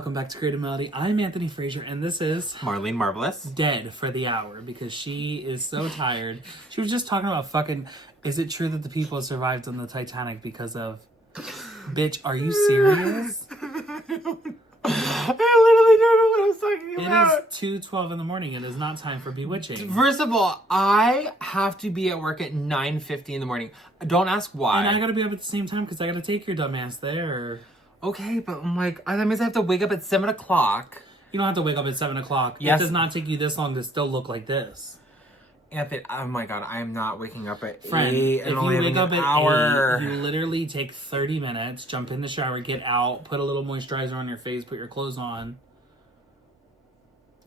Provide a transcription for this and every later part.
welcome back to Creative Melody. I'm Anthony Frazer, and this is Marlene Marvelous. Dead for the hour because she is so tired. She was just talking about fucking, is it true that the people survived on the Titanic because of... Bitch, are you serious? I literally don't know what I was talking about. It is 2:12 in the morning. It is not time for bewitching. First of all, I have to be at work at 9:50 in the morning. Don't ask why. And I gotta be up at the same time because I gotta take your dumb ass there. Okay, but I'm like, that means I have to wake up at 7 o'clock. You don't have to wake up at 7 o'clock. Yes. It does not take you this long to still look like this. Anthony, oh my god, I am not waking up at Friend, 8 if and you only wake having up an at hour. 8, you literally take 30 minutes, jump in the shower, get out, put a little moisturizer on your face, put your clothes on.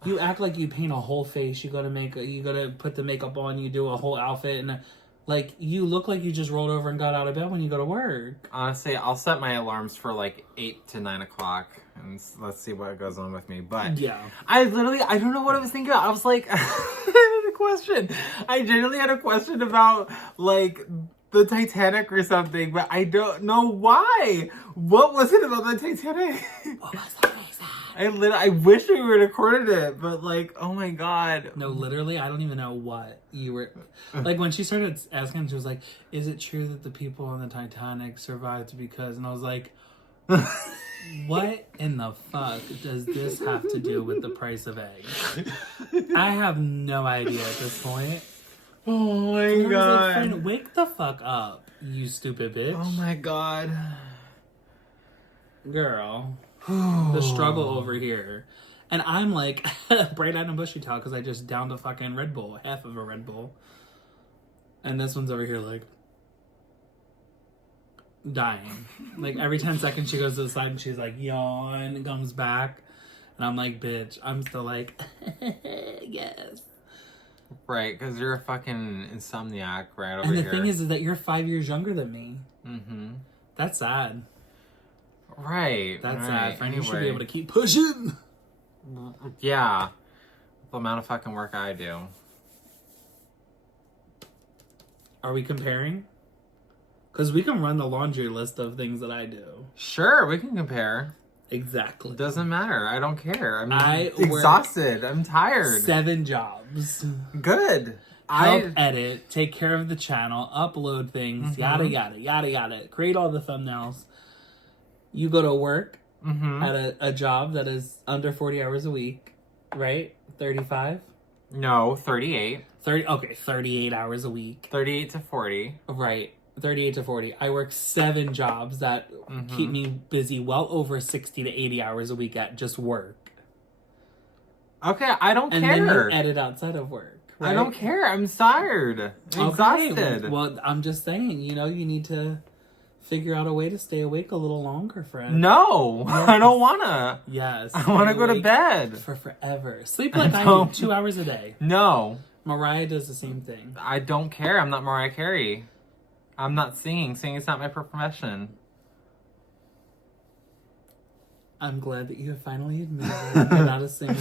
You act like you paint a whole face. You gotta put the makeup on. You do a whole outfit, and like you look like you just rolled over and got out of bed when you go to work. Honestly, I'll set my alarms for like 8 to 9 o'clock, and let's see what goes on with me. But yeah, I don't know what I was thinking about. I was like, I had a question. I genuinely had a question about like the Titanic or something, but I don't know why. What was it about the Titanic? What was the reason? I wish we would have recorded it, but like, oh my god. No, literally, I don't even know what you were... Like, when she started asking, she was like, is it true that the people on the Titanic survived because... And I was like, what in the fuck does this have to do with the price of eggs? I have no idea at this point. Oh my And I was god. like, friend, wake the fuck up, you stupid bitch. Oh my god. Girl. The struggle over here. And I'm like, bright-eyed and bushy-tailed because I just downed a fucking Red Bull. Half of a Red Bull. And this one's over here like... dying. Like, every 10 seconds she goes to the side and she's like, yawn, and comes back. And I'm like, bitch. I'm still like, yes. Right, because you're a fucking insomniac right over And here. the thing is that you're 5 years younger than me. Mm-hmm. That's sad. Right. That's right. sad. Friend, you should be Anyway. able to keep pushing. Yeah. The amount of fucking work I do. Are we comparing? Because we can run the laundry list of things that I do. Sure, we can compare. Exactly. It doesn't matter. I don't care. I'm I work exhausted. I'm tired. 7 jobs. Good. Help edit, take care of the channel, upload things, yada, yada, yada, yada. Create all the thumbnails. You go to work at a job that is under 40 hours a week, right? 35? No, 38. 38 hours a week. 38 to 40. Right. 38 to 40. I work 7 jobs that keep me busy well over 60 to 80 hours a week at just work. Okay, I don't And care. then you edit outside of work. Right? I don't care. I'm tired. I'm exhausted. Well, I'm just saying, you need to figure out a way to stay awake a little longer, friend. No, Yes. I don't wanna. Yes. I wanna stay go to awake bed. for forever. Sleep like I do, 2 hours a day. No, Mariah does the same thing. I don't care. I'm not Mariah Carey. I'm not singing. Singing is not my profession. I'm glad that you have finally admitted you're not a singer.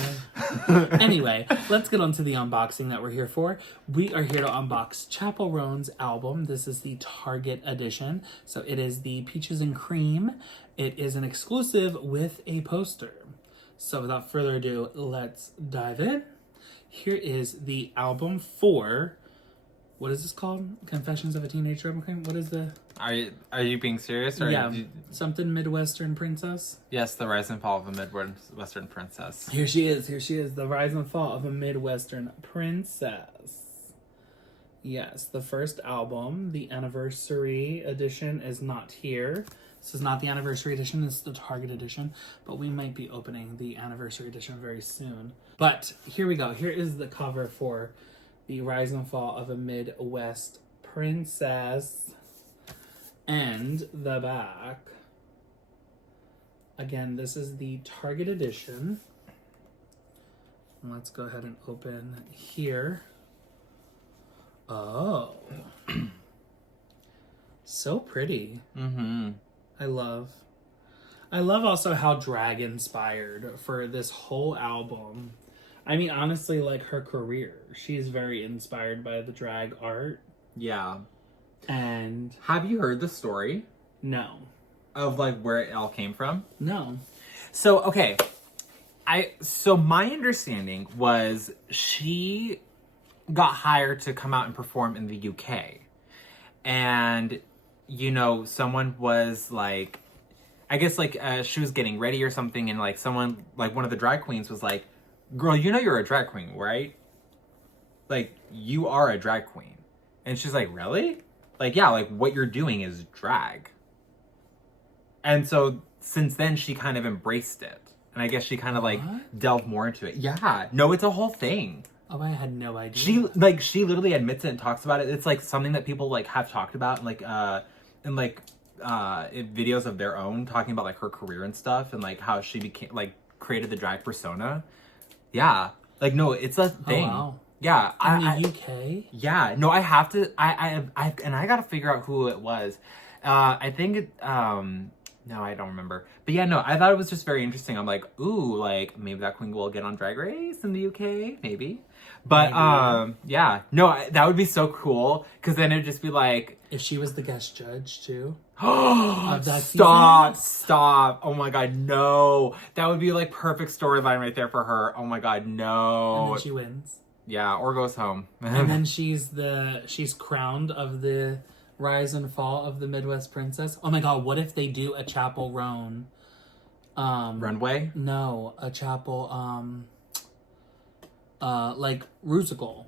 Anyway, let's get on to the unboxing that we're here for. We are here to unbox Chappell Roan's album. This is the Target edition. So it is the Peaches and Cream. It is an exclusive with a poster. So without further ado, let's dive in. Here is the album for... What is this called? Confessions of a Teenage Drama Queen? What is the... Are you being serious? Or Yeah, something Midwestern princess? Yes, the rise and fall of a Midwestern princess. Here she is. The rise and fall of a Midwestern princess. Yes, the first album, the anniversary edition, is not here. This is not the anniversary edition, this is the Target edition, but we might be opening the anniversary edition very soon. But here we go. Here is the cover for the rise and fall of a Midwest princess. And the back. Again, this is the Target edition. Let's go ahead and open here. Oh. So pretty. Mm-hmm. I love also how drag inspired for this whole album. I mean, honestly, like her career. She's very inspired by the drag art. Yeah. And Have you heard the story no. of like where it all came from? No. So, okay. So my understanding was she got hired to come out and perform in the UK. And, someone was like, I guess like she was getting ready or something, and like someone, like one of the drag queens was like, girl, you're a drag queen, right? Like, you are a drag queen. And she's like, really? Like, yeah, like what you're doing is drag. And so since then she kind of embraced it. And I guess she kind of like delved more into it. Yeah. No, it's a whole thing. Oh, I had no idea. She literally admits it and talks about it. It's like something that people like have talked about and in videos of their own, talking about like her career and stuff, and like how she became like created the drag persona. Yeah. Like, no, it's a thing. Oh, wow. Yeah. In the UK? Yeah. No, I have to and I gotta figure out who it was. I think it no, I don't remember. But yeah, no, I thought it was just very interesting. I'm like, ooh, like maybe that queen will get on Drag Race in the UK, maybe. But yeah, no, that would be so cool, because then it'd just be like, if she was the guest judge too. Of that stop! Oh my god, no! That would be like perfect storyline right there for her. Oh my god, no! And then she wins. Yeah, or goes home. And then she's crowned of the rise and fall of the Midwest princess. Oh my god, what if they do a Chappell Roan runway? No, a Chappell like Rusical.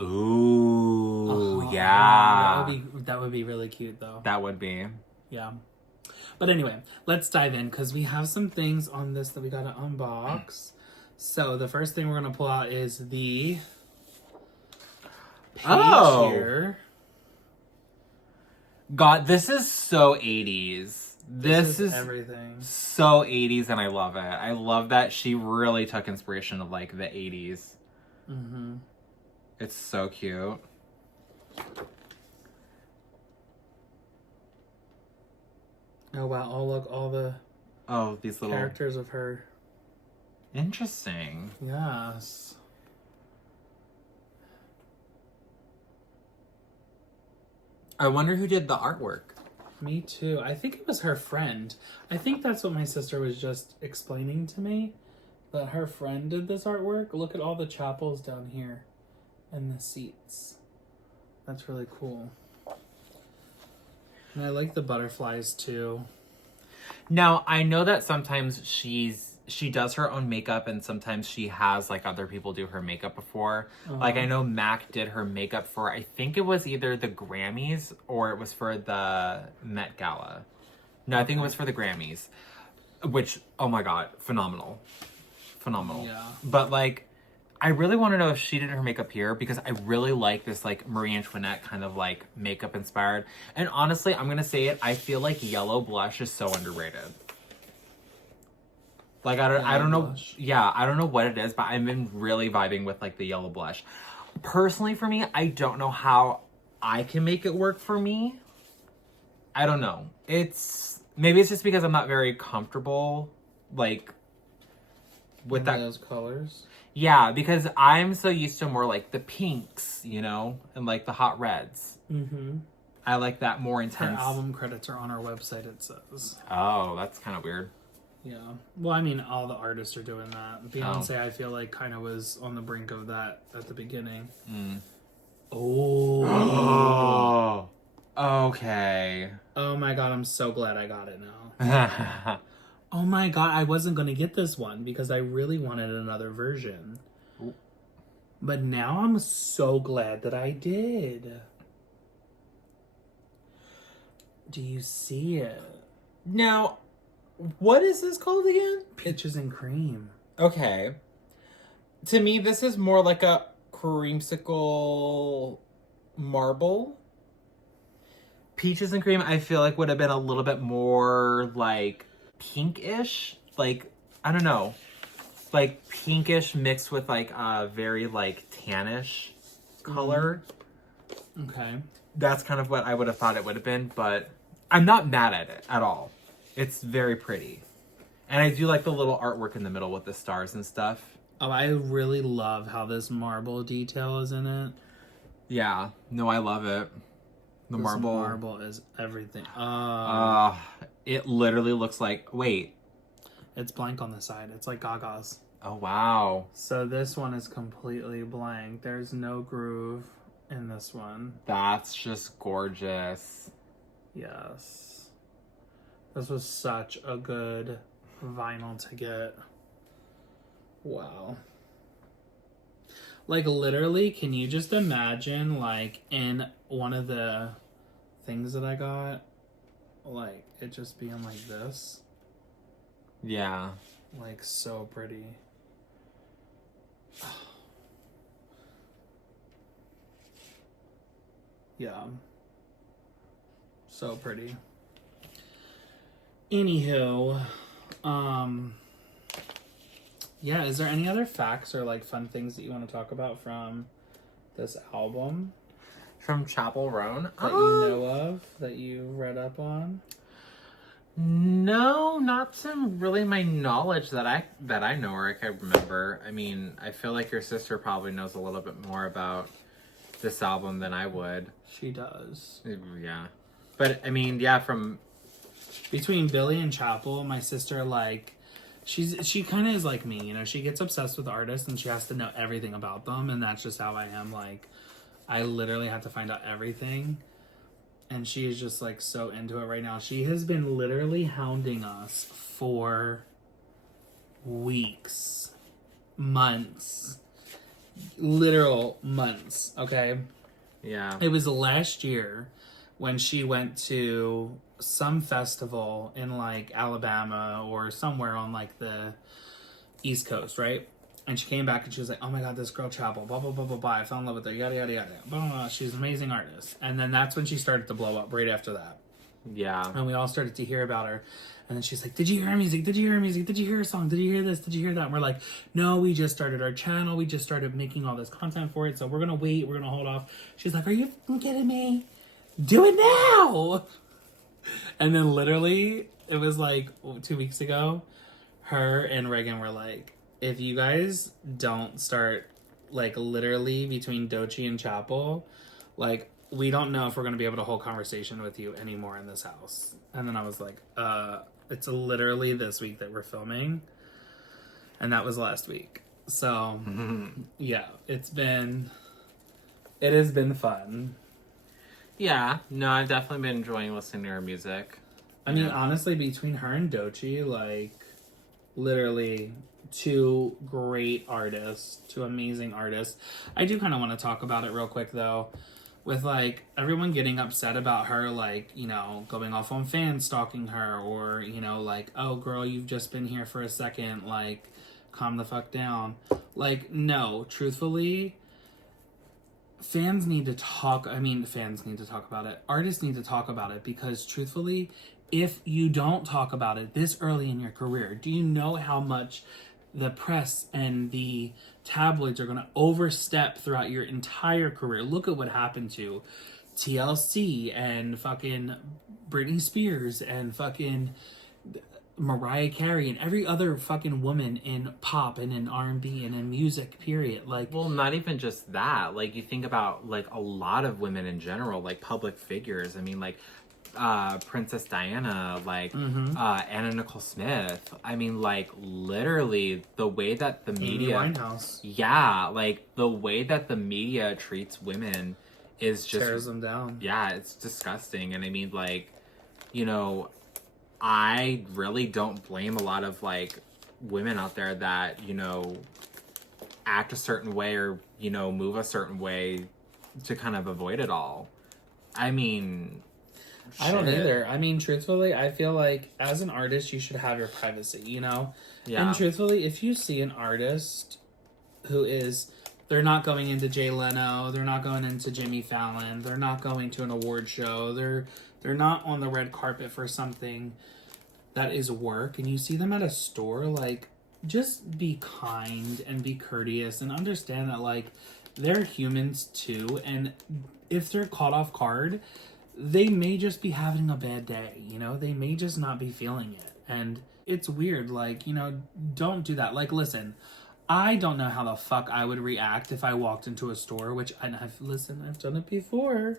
Ooh, yeah. That would be really cute though. That would be. Yeah. But anyway, let's dive in, because we have some things on this that we gotta unbox. So the first thing we're gonna pull out is the page here. God, this is so 80s. This is everything. So 80s, and I love it. I love that she really took inspiration of like the 80s. Mm-hmm. It's so cute. Oh wow, look, all the these little characters of her. Interesting. Yes. I wonder who did the artwork. Me too. I think it was her friend. I think that's what my sister was just explaining to me. That her friend did this artwork. Look at all the chapels down here. And the seats. That's really cool. And I like the butterflies too. Now, I know that sometimes she does her own makeup, and sometimes she has like other people do her makeup before. Like, I know Mac did her makeup for, I think it was either the Grammys or it was for the Met Gala. No, I think it was for the Grammys, which, oh my god, phenomenal. Yeah. But like, I really want to know if she did her makeup here, because I really like this like Marie Antoinette kind of like makeup inspired. And honestly, I'm gonna say it, I feel like yellow blush is so underrated. Like, I don't know. Yeah, I don't know what it is, but I've been really vibing with like the yellow blush. Personally, for me, I don't know how I can make it work for me. I don't know. Maybe it's just because I'm not very comfortable like with those colors. Yeah, because I'm so used to more like the pinks, and like the hot reds. Mm-hmm. I like that more intense. Her album credits are on our website, it says. Oh, that's kind of weird. Yeah. Well, I mean, all the artists are doing that. Beyonce, I feel like, kind of was on the brink of that at the beginning. Mm. Oh. Okay. Oh my god, I'm so glad I got it now. Oh my god, I wasn't going to get this one because I really wanted another version. Ooh. But now I'm so glad that I did. Do you see it? Now, what is this called again? Peaches and Cream. Okay. To me, this is more like a creamsicle marble. Peaches and Cream, I feel like would have been a little bit more like pinkish. Like, I don't know. Like pinkish mixed with like a very like tannish color. Okay. That's kind of what I would have thought it would have been, but I'm not mad at it at all. It's very pretty. And I do like the little artwork in the middle with the stars and stuff. Oh, I really love how this marble detail is in it. Yeah. No, I love it. The this marble. Marble is everything. It literally looks like... Wait. It's blank on the side. It's like Gaga's. Oh, wow. So this one is completely blank. There's no groove in this one. That's just gorgeous. Yes. This was such a good vinyl to get. Wow. Like, literally, can you just imagine, like, in one of the things that I got, like, it just being like this? Yeah. Like, so pretty. Yeah. So pretty. Anywho, yeah, is there any other facts or like fun things that you want to talk about from this album From Chappell Roan? that you know of, that you read up on? No, not to really my knowledge that I know or I can remember. I mean, I feel like your sister probably knows a little bit more about this album than I would. She does. Yeah. But I mean, yeah, from Between Billy and Chappell, my sister, like, she kind of is like me, you know, she gets obsessed with artists and she has to know everything about them, and that's just how I am. Like, I literally have to find out everything, and she is just like so into it right now. She has been literally hounding us for weeks, months, literal months. Okay, yeah. it was last year when she went to some festival in like Alabama or somewhere on like the East Coast, right? And she came back and she was like, "Oh my God, this girl Chappell, blah blah blah blah blah. I fell in love with her, yada yada yada. Blah, blah, blah. She's an amazing artist." And then that's when she started to blow up. Right after that, Yeah. and we all started to hear about her. And then she's like, "Did you hear her music? Did you hear her music? Did you hear her song? Did you hear this? Did you hear that?" And we're like, "No, we just started our channel. We just started making all this content for it. So we're gonna wait. We're gonna hold off." She's like, "Are you kidding me? Do it now!" And then literally, it was like 2 weeks ago, her and Reagan were like, "If you guys don't start, like, literally between Doechii and Chappell, like, we don't know if we're going to be able to hold conversation with you anymore in this house." And then I was like, it's literally this week that we're filming. And that was last week. So, yeah, it has been fun. Yeah. No, I've definitely been enjoying listening to her music. I mean, honestly, between her and Doechii, like, literally two great artists, two amazing artists. I do kind of want to talk about it real quick, though, with, like, everyone getting upset about her, like, you know, going off on fans stalking her, or, you know, like, "Oh, girl, you've just been here for a second, like, calm the fuck down." Like, no, truthfully, fans need to talk about it. Artists need to talk about it, because truthfully, if you don't talk about it this early in your career, do you know how much the press and the tabloids are going to overstep throughout your entire career? Look at what happened to TLC and fucking Britney Spears and fucking Mariah Carey and every other fucking woman in pop and in R&B and in music, period. Like, Well, not even just that. Like, you think about, like, a lot of women in general, like, public figures. I mean, like, Princess Diana, like, Anna Nicole Smith. I mean, like, literally, the way that the media... Amy Winehouse. Yeah, like, the way that the media treats women is just... tears them down. Yeah, it's disgusting. And I mean, like, you know, I really don't blame a lot of, like, women out there that, you know, act a certain way or, you know, move a certain way to kind of avoid it all. I mean... I don't either. I mean, truthfully, I feel like as an artist, you should have your privacy, you know? Yeah. And truthfully, if you see an artist who is, they're not going into Jay Leno, they're not going into Jimmy Fallon, they're not going to an award show, they're not on the red carpet for something that is work, and you see them at a store, like, just be kind and be courteous and understand that, like, they're humans too, and if they're caught off guard, they may just be having a bad day, you know? They may just not be feeling it. And it's weird, like, you know, don't do that. Like, listen, I don't know how the fuck I would react if I walked into a store, which I've done it before,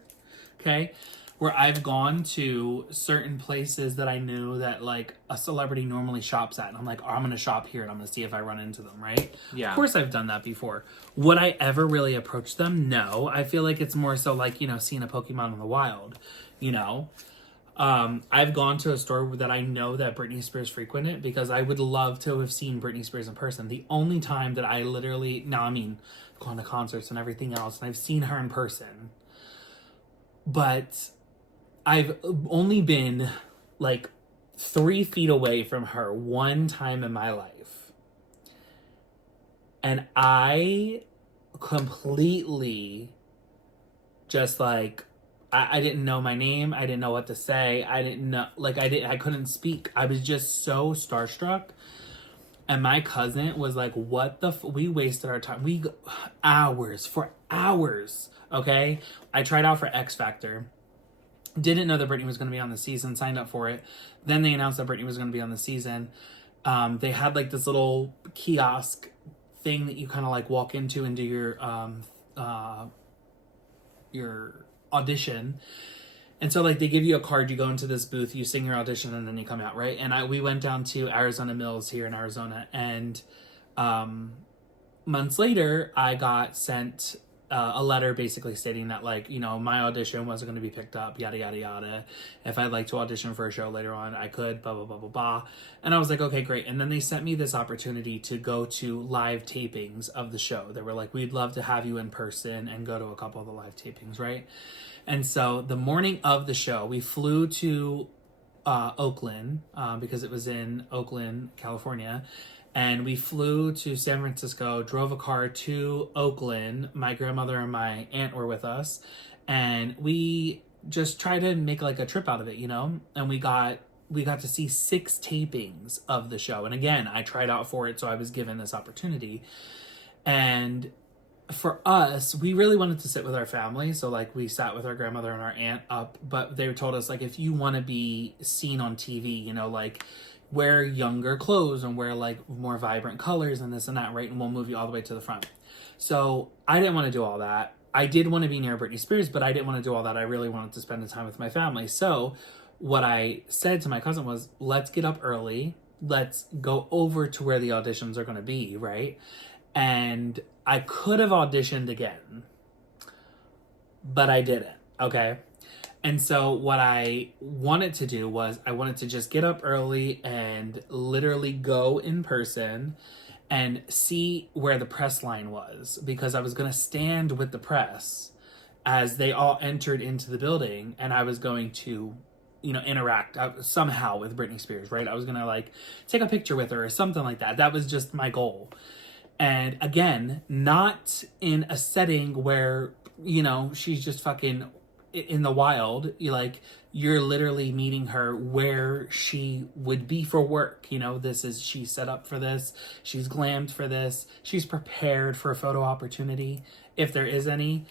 okay? where I've gone to certain places that I knew that like a celebrity normally shops at. And I'm like, oh, I'm going to shop here and I'm going to see if I run into them, right? Yeah. Of course I've done that before. Would I ever really approach them? No. I feel like it's more so like, you know, seeing a Pokemon in the wild, you know? I've gone to a store that I know that Britney Spears frequented because I would love to have seen Britney Spears in person. The only time that I literally, I've gone to concerts and everything else and I've seen her in person. But I've only been like 3 feet away from her one time in my life. And I completely just like, I didn't know my name. I didn't know what to say. I didn't know, like, I couldn't speak. I was just so starstruck. And my cousin was like, what the we wasted our time. For hours, okay? I tried out for X Factor. Didn't know that Britney was going to be on the season, signed up for it. Then they announced that Britney was going to be on the season. They had like this little kiosk thing that you kind of like walk into and do your audition. And so like they give you a card, you go into this booth, you sing your audition, and then you come out, right? And we went down to Arizona Mills here in Arizona, and months later I got sent a letter basically stating that like, you know, my audition wasn't going to be picked up, yada yada yada. If I'd like to audition for a show later on, I could, blah blah blah blah blah. And I was like, okay, great. And then they sent me this opportunity to go to live tapings of the show. They were like, we'd love to have you in person and go to a couple of the live tapings, right? And so the morning of the show, we flew to Oakland because it was in Oakland, California. And we flew to San Francisco, drove a car to Oakland. My grandmother and my aunt were with us. And we just tried to make like a trip out of it, you know? And we got to see 6 tapings of the show. And again, I tried out for it, so I was given this opportunity. And for us, we really wanted to sit with our family. So like we sat with our grandmother and our aunt up, but they told us like, if you want to be seen on TV, you know, like wear younger clothes and wear like more vibrant colors and this and that, right? And we'll move you all the way to the front. So I didn't want to do all that. I did want to be near Britney Spears, but I didn't want to do all that. I really wanted to spend the time with my family. So what I said to my cousin was, let's get up early. Let's go over to where the auditions are going to be, right? And I could have auditioned again, but I didn't, okay? And so what I wanted to do was I wanted to just get up early and literally go in person and see where the press line was, because I was going to stand with the press as they all entered into the building, and I was going to, you know, interact somehow with Britney Spears, right? I was going to like take a picture with her or something like that. That was just my goal. And again, not in a setting where, you know, she's just fucking in the wild. You're literally meeting her where she would be for work. You know, she's set up for this. She's glammed for this. She's prepared for a photo opportunity, if there is any.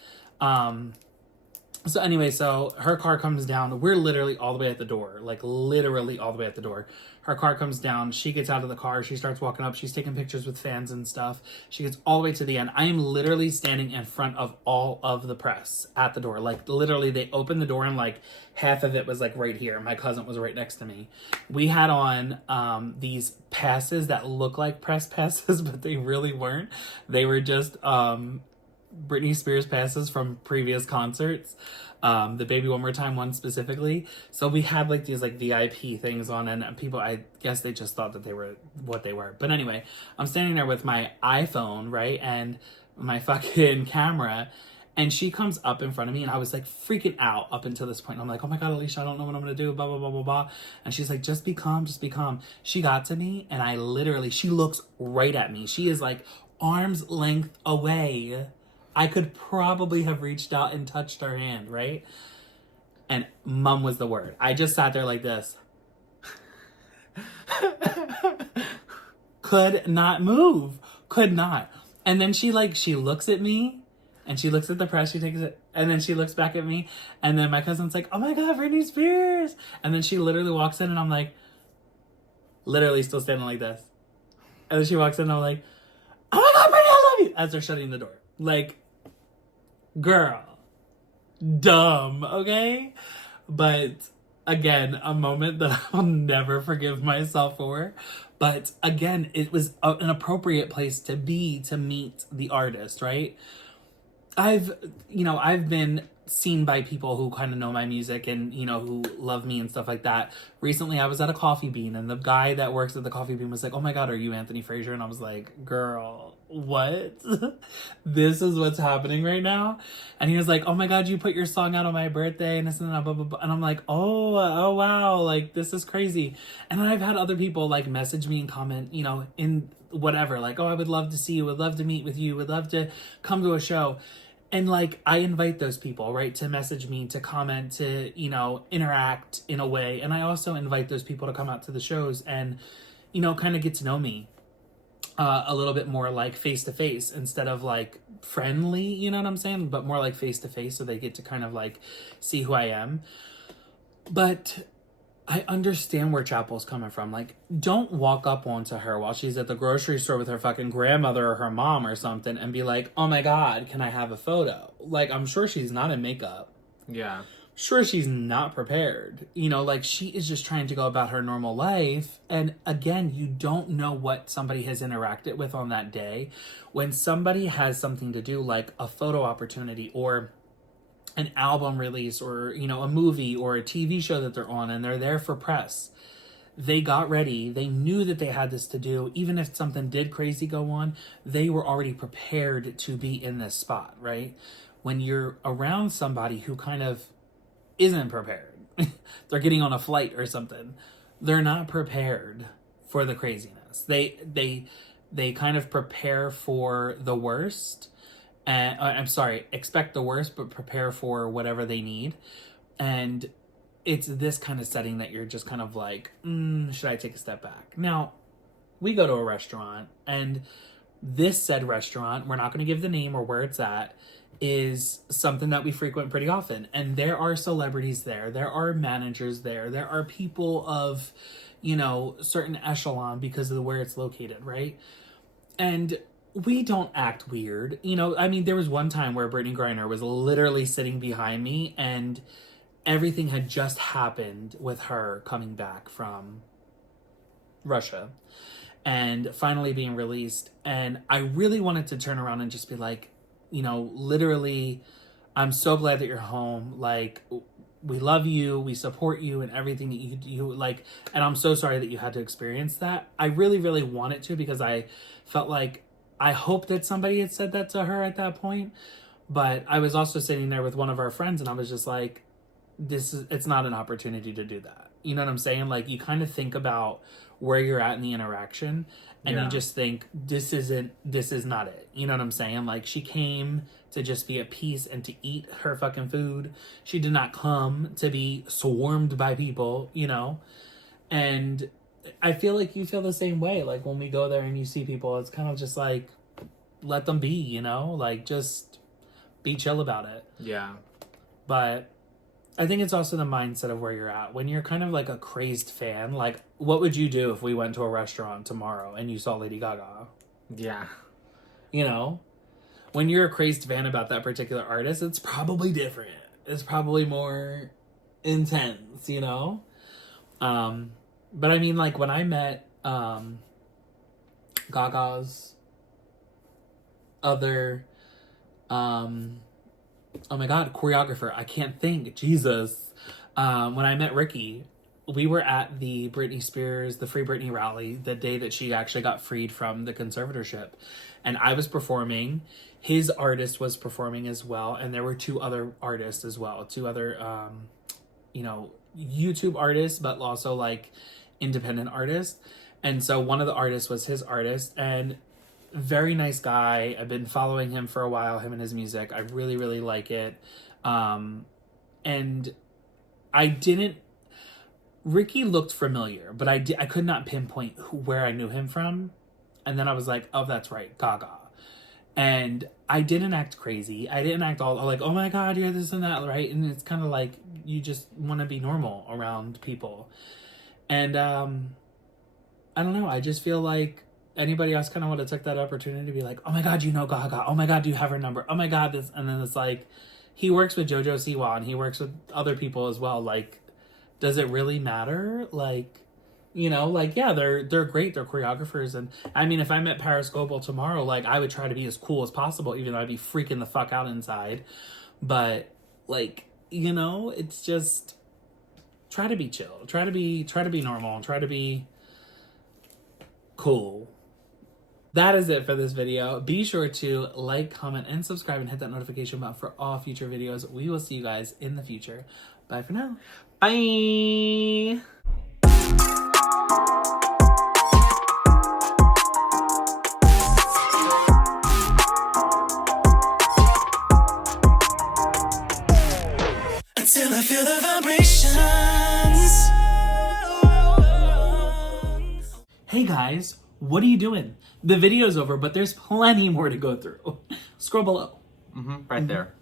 So anyway, so her car comes down. We're literally all the way at the door, like literally all the way at the door. Her car comes down. She gets out of the car. She starts walking up. She's taking pictures with fans and stuff. She gets all the way to the end. I am literally standing in front of all of the press at the door. Like literally they opened the door and like half of it was like right here. My cousin was right next to me. We had on these passes that look like press passes, but they really weren't. They were just Britney Spears passes from previous concerts, the Baby One More Time one specifically. So we had like these like VIP things on, and people, I guess they just thought that they were what they were. But anyway, I'm standing there with my iPhone, right, and my fucking camera, and she comes up in front of me, and I was like freaking out up until this point. I'm like, oh my God, Alicia, I don't know what I'm gonna do, blah, blah, blah, blah, blah. And she's like, just be calm, just be calm. She got to me, and she looks right at me. She is like arm's length away. I could probably have reached out and touched her hand, right? And mum was the word. I just sat there like this. Could not move. Could not. And then she looks at me, and she looks at the press, she takes it, and then she looks back at me, and then my cousin's like, oh my God, Britney Spears. And then she literally walks in, and I'm like, literally still standing like this. And then she walks in, and I'm like, oh my God, Britney, I love you, as they're shutting the door. Like, girl, dumb, okay? But again, a moment that I'll never forgive myself for. But again, it was an appropriate place to be to meet the artist, right? I've been seen by people who kind of know my music and, who love me and stuff like that. Recently, I was at a Coffee Bean and the guy that works at the Coffee Bean was like, "Oh my God, are you Anthony Frazer?" And I was like, "Girl, what?" This is what's happening right now. And he was like, "Oh my God, you put your song out on my birthday and this and that, blah, blah, blah." And I'm like, oh wow, like this is crazy. And then I've had other people like message me and comment, in whatever, like, "Oh, I would love to see you, would love to meet with you, would love to come to a show." And like, I invite those people, right, to message me, to comment, to, interact in a way. And I also invite those people to come out to the shows and, kind of get to know me a little bit more like face to face instead of like friendly, you know what I'm saying? But more like face to face so they get to kind of like see who I am. But I understand where Chappell's coming from. Like, don't walk up onto her while she's at the grocery store with her fucking grandmother or her mom or something and be like, "Oh my God, can I have a photo?" Like, I'm sure she's not in makeup. Yeah. Sure, she's not prepared. Like, she is just trying to go about her normal life. And again, you don't know what somebody has interacted with on that day. When somebody has something to do, like a photo opportunity or an album release or, a movie or a TV show that they're on and they're there for press. They got ready. They knew that they had this to do. Even if something did crazy go on, they were already prepared to be in this spot, right? When you're around somebody who kind of isn't prepared, they're getting on a flight or something, they're not prepared for the craziness. They kind of prepare for the worst. And I'm sorry, expect the worst, but prepare for whatever they need. And it's this kind of setting that you're just kind of like, should I take a step back? Now, we go to a restaurant, and this said restaurant, we're not going to give the name or where it's at, is something that we frequent pretty often. And there are celebrities there. There are managers there. There are people of, certain echelon because of where it's located, right? And we don't act weird. There was one time where Brittany Griner was literally sitting behind me and everything had just happened with her coming back from Russia and finally being released. And I really wanted to turn around and just be like, literally, "I'm so glad that you're home. Like, we love you, we support you and everything that you like, and I'm so sorry that you had to experience that." I really, really wanted to because I felt like I hope that somebody had said that to her at that point. But I was also sitting there with one of our friends and I was just like, it's not an opportunity to do that. You know what I'm saying? Like, you kind of think about where you're at in the interaction and you just think, this is not it. You know what I'm saying? Like, she came to just be at peace and to eat her fucking food. She did not come to be swarmed by people, And I feel like you feel the same way. Like, when we go there and you see people, it's kind of just like, let them be, like, just be chill about it. Yeah. But I think it's also the mindset of where you're at. When you're kind of like a crazed fan, like, what would you do if we went to a restaurant tomorrow and you saw Lady Gaga? Yeah. When you're a crazed fan about that particular artist, it's probably different. It's probably more intense, But I mean, like, when I met Gaga's other, oh my God, choreographer, I can't think, Jesus. When I met Ricky, we were at the Britney Spears, the Free Britney rally, the day that she actually got freed from the conservatorship. And I was performing. His artist was performing as well. And there were two other artists as well. Two other, YouTube artists, but also like independent artists. And so one of the artists was his artist, and very nice guy. I've been following him for a while, him and his music. I really, really like it. And Ricky looked familiar, but I could not pinpoint where I knew him from. And then I was like, oh, that's right, Gaga. And I didn't act crazy. I didn't act all like, oh my God, you're this and that, right? And it's kind of like, you just want to be normal around people. And I don't know, I just feel like anybody else kind of would have took that opportunity to be like, oh my God, you know Gaga. Oh my God, do you have her number? Oh my God, this. And then it's like, he works with JoJo Siwa and he works with other people as well. Like, does it really matter? Like, you know, like, yeah, they're great. They're choreographers. And I mean, if I met Paris Goebel tomorrow, like, I would try to be as cool as possible, even though I'd be freaking the fuck out inside. But like, you know, it's just try to be chill. Try to be normal. Try to be cool. That is it for this video. Be sure to like, comment, and subscribe and hit that notification button for all future videos. We will see you guys in the future. Bye for now. Bye. Until I feel the vibrations. Hey guys, what are you doing? The video's over, but there's plenty more to go through. Scroll below. Right there.